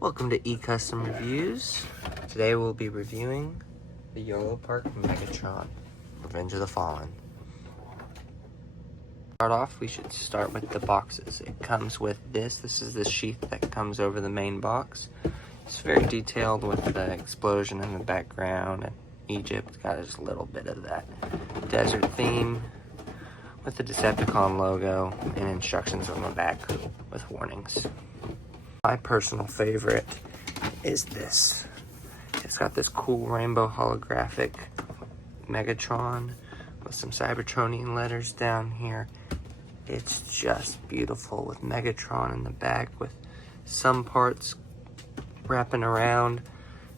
Welcome to E-Custom Reviews. Today we'll be reviewing the Yolo Park Megatron, Revenge of the Fallen. Start off, we should start with the boxes. It comes with this is the sheath that comes over the main box. It's very detailed with the explosion in the background and Egypt. It's got just a little bit of that desert theme with the Decepticon logo and instructions on the back with warnings. My personal favorite is this. It's got this cool rainbow holographic Megatron with some Cybertronian letters down here. It's just beautiful with Megatron in the back with some parts wrapping around,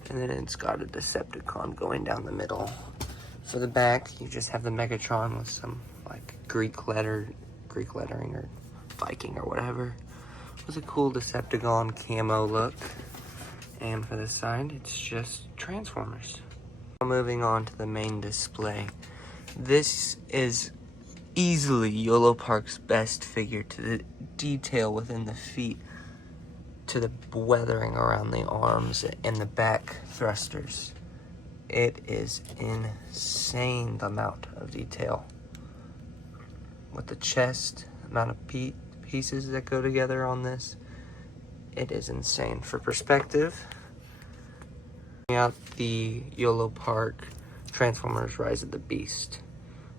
and then it's got a Decepticon going down the middle. For the back, you just have the Megatron with some like Greek lettering or Viking or whatever, with a cool Decepticon camo look. And for the side, it's just Transformers. Moving on to the main display. This is easily Yolo Park's best figure, to the detail within the feet, to the weathering around the arms and the back thrusters. It is insane, the amount of detail. With the chest, amount of pieces that go together on this, it is insane. For perspective, out the Yolo Park Transformers Rise of the Beast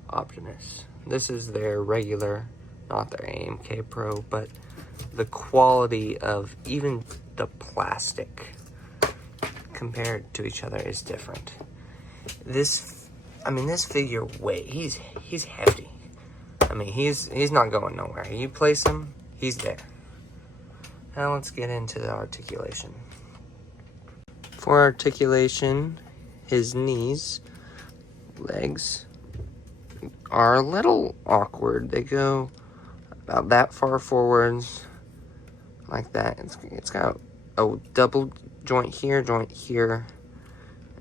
Optimus. This is their regular, not their AMK Pro, but the quality of even the plastic compared to each other is different. This figure he's hefty. He's not going nowhere. You place him, he's there. Now let's get into the articulation. For articulation, his knees, legs are a little awkward. They go about that far forwards, like that. It's got a double joint here,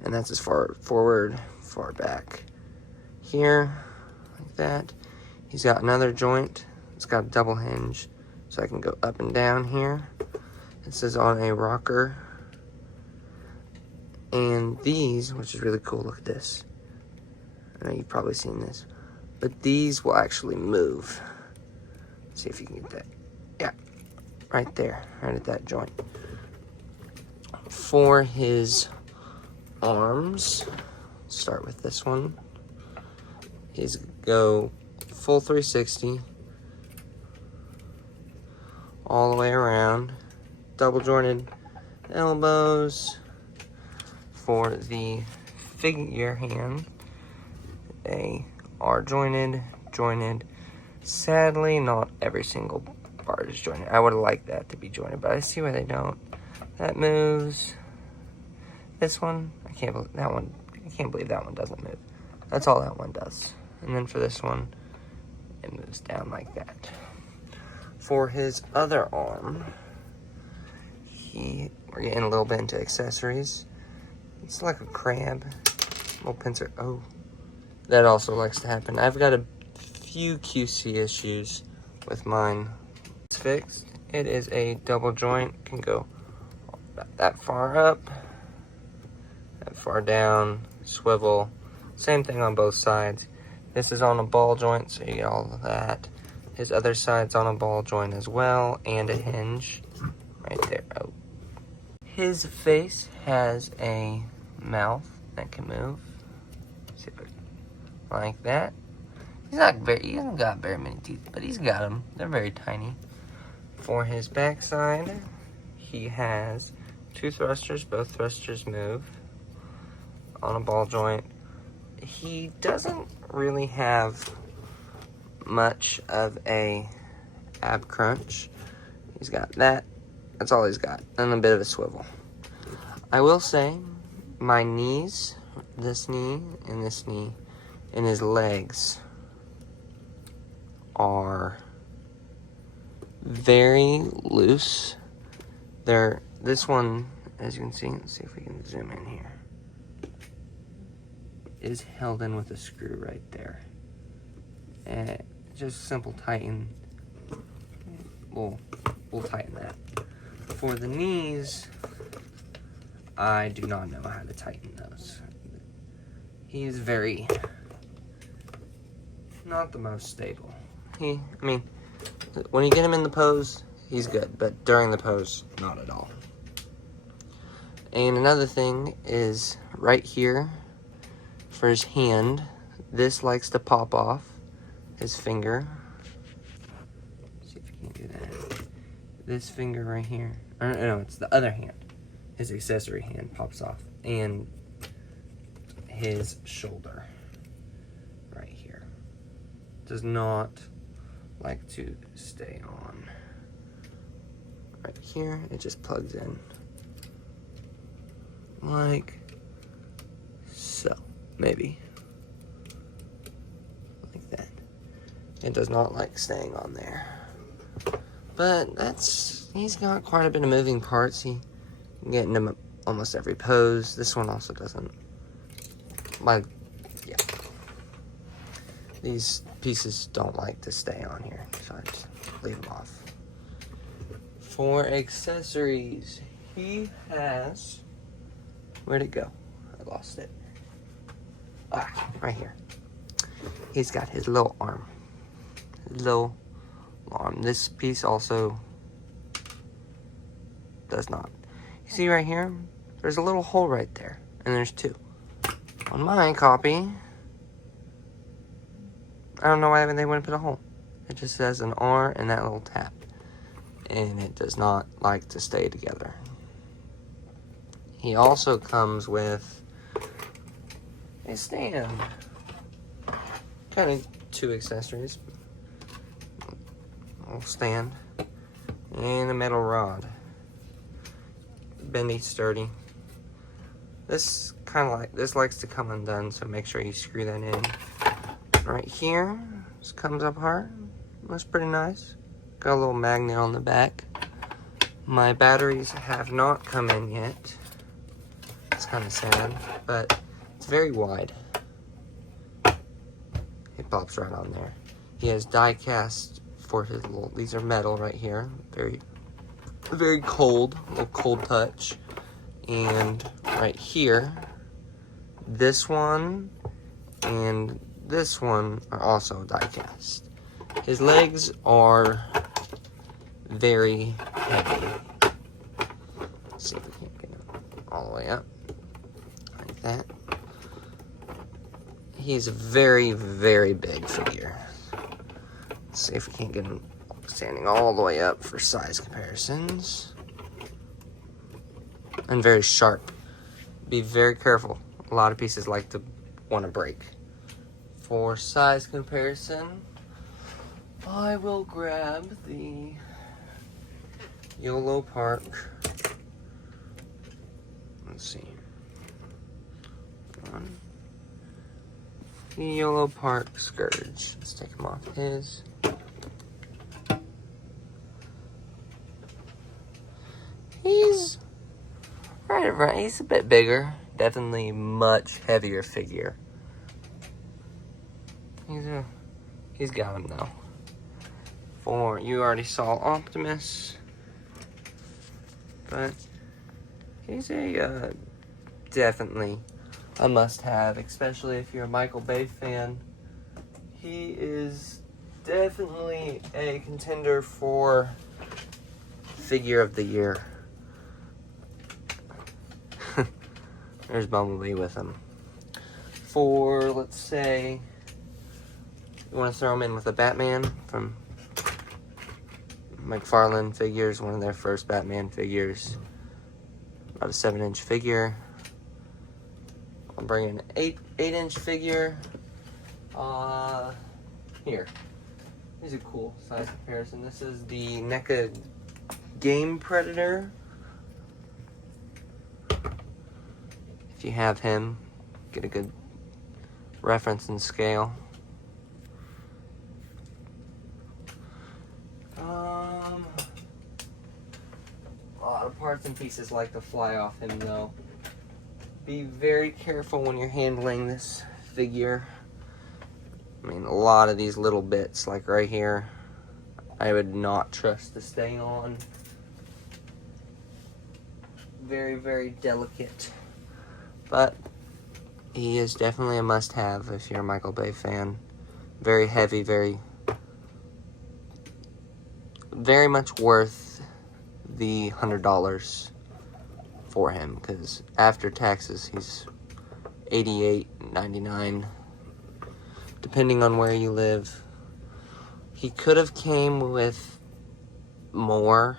and that's as far forward, far back. Here, like that. He's got another joint. It's got a double hinge, so I can go up and down here. This is on a rocker. And these, which is really cool, look at this. I know you've probably seen this. But these will actually move. Let's see if you can get that. Yeah, right there, right at that joint. For his arms, start with this one. He's go full 360 all the way around. Double jointed elbows. For the figure hand, they are jointed. Sadly, not every single part is jointed. I would have liked that to be jointed, but I see why they don't. That moves. This one, I can't believe that one doesn't move. That's all that one does. And then for this one, it moves down like that. For his other arm, we're getting a little bit into accessories. It's like a crab, little pincer. Oh, that also likes to happen. I've got a few QC issues with mine. It's fixed. It is a double joint. Can go about that far up, that far down, swivel. Same thing on both sides. This is on a ball joint, so you get all of that. His other side's on a ball joint as well, and a hinge right there. Oh. His face has a mouth that can move. See if like that. He hasn't got very many teeth, but he's got them. They're very tiny. For his backside, he has two thrusters. Both thrusters move on a ball joint. He doesn't really have much of a ab crunch. He's got that. That's all he's got. And a bit of a swivel. I will say, my knees, this knee, and his legs are very loose. This one, as you can see, let's see if we can zoom in here, is held in with a screw right there. And just simple tighten. We'll tighten that. For the knees, I do not know how to tighten those. He's very, not the most stable. I mean, when you get him in the pose, he's good, but during the pose, not at all. And another thing is right here for his hand, this likes to pop off his finger. See if you can do that. This finger right here, or no, it's the other hand. His accessory hand pops off, and his shoulder right here does not like to stay on. Right here, it just plugs in like so, maybe like that. It does not like staying on there, but he's got quite a bit of moving parts. He can get into almost every pose. This one also doesn't. Yeah, these pieces don't like to stay on here, so I just leave them off. For accessories, he has, where'd it go? I lost it. Right here. He's got his little arm. This piece also does not. You see right here? There's a little hole right there, and there's two. On my copy, I don't know why they wouldn't put a hole. It just says an R and that little tap. And it does not like to stay together. He also comes with a stand. Kind of two accessories. A little stand. And a metal rod. Bendy, sturdy. This likes to come undone, so make sure you screw that in. Right here, this comes up hard. Looks pretty nice. Got a little magnet on the back. My batteries have not come in yet. It's kind of sad, but it's very wide. It pops right on there. He has die cast for his little, these are metal right here. Very cold, a little cold touch. And right here, this one and this one are also die cast. His legs are very heavy. Let's see if we can't get him all the way up like that. He's a very, very big figure. Let's see if we can't get him standing all the way up for size comparisons. And very sharp. Be very careful. A lot of pieces like to want to break. For size comparison, I will grab the Yolo Park. Let's see. The Yolo Park Scourge. Let's take him off his. He's right. He's a bit bigger. Definitely much heavier figure. He's got him though. You already saw Optimus, but he's a definitely a must-have, especially if you're a Michael Bay fan. He is definitely a contender for figure of the year. There's Bumblebee with him. For, let's say, you want to throw him in with a Batman from McFarlane Figures, one of their first Batman figures. About a 7-inch figure. I'll bring in an 8-inch figure. Here. Here's a cool size comparison. This is the NECA Game Predator. If you have him, get a good reference and scale. A lot of parts and pieces like to fly off him though. Be very careful when you're handling this figure. I mean, a lot of these little bits, like right here, I would not trust to stay on. very, very delicate. But he is definitely a must-have if you're a Michael Bay fan. Very heavy, very much worth the $100 for him, because after taxes he's $88.99 depending on where you live. He could have came with more,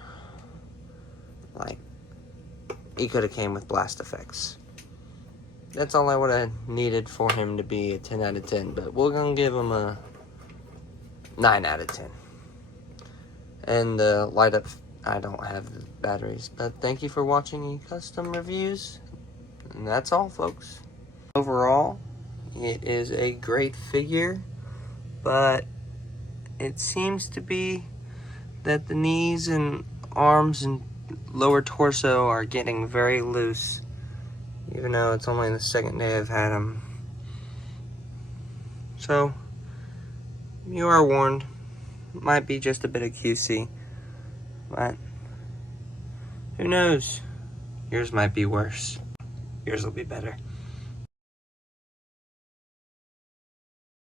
like he could have came with blast effects. That's all I would have needed for him to be a 10 out of 10, but we're gonna give him a 9 out of 10. And the light up, I don't have the batteries, but thank you for watching custom reviews. And that's all, folks. Overall, it is a great figure, but it seems to be that the knees and arms and lower torso are getting very loose, even though it's only the second day I've had him. So, you are warned. Might be just a bit of QC, but who knows? Yours might be worse. Yours will be better.